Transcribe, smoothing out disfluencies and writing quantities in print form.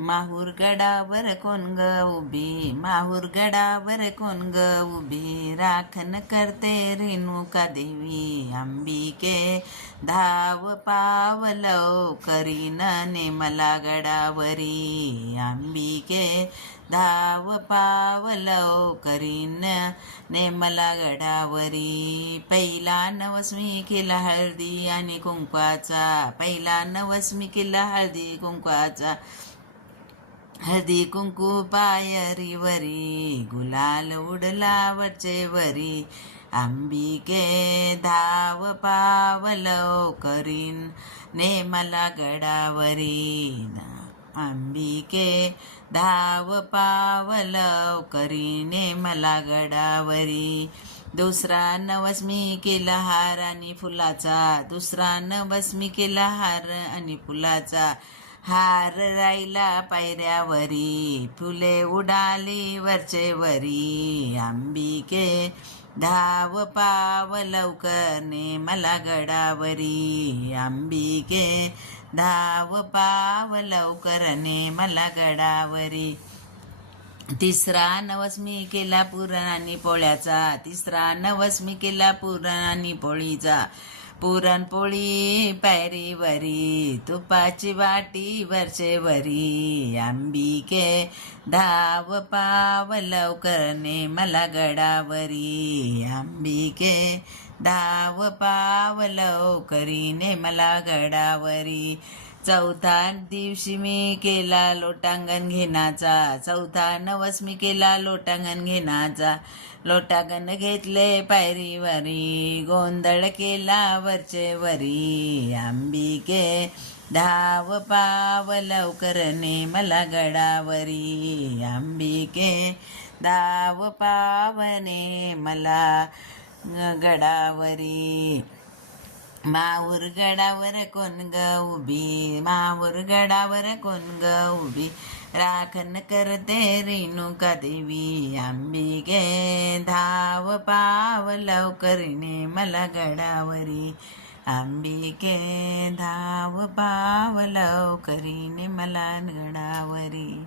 माहूर गडावर कोण ग उभी, माहूर गडावर कोण ग उभी, राखण करते रेणुका देवी अंबिके. धाव पावलव करीन नेमला गडावरी अंबिके. धाव पावलव करीन नेमला गडावरी. पहिला नवस्मी केला हळदी आणि कुंकवाचा, पहिला नवस्मी केला हळदी कुंकवाचा. हळदी कुंकू पायरीवरी, गुलाल उडला वरचेवरी अंबिके. धाव पावलव करीन नेमला गडावरी अंबिके. धाव पावलव करीन नेमला गडावरी. दुसरा नवस्मी केला हार आणि फुलाचा, दुसरा नवस्मी केला हार आणि फुलाचा. हार राहिला पायऱ्यावरी, फुले उडाली वरचेवरी अंबिके. धाव पावलव नेमला गडावरी अंबिके. धाव पावलव नेमला गडावरी. तिसरा नवस्मी केला पुरण आणि पोळ्याचा, तिसरा नवस्मी केला पुरण आणि पोळीचा. पुरणपोळी पायरीवरी, तुपाची वाटी वरचेवरी अंबिके. धाव पावलव नेमला गडावरी अंबिके. धाव पावलव नेमला गडावरी. चौथा दिवशी मी केला लोटांगण घेण्याचा, चौथा नवस्मी केला लोटांगण घेण्याचा. लोटांगण घेतले पायरीवरी, गोंधळ केला वरचेवरी अंबिके. धाव पावलव नेमला गडावरी अंबिके. धाव नेमला गडावरी. माहूर गडावर कोण ग उभी, माहूर गडावर कोण ग उभी, राखण करते रेणुका देवी अंबिके. धाव पावलव नेमला गडावरी अंबिके. धाव पावलव नेमला गडावरी.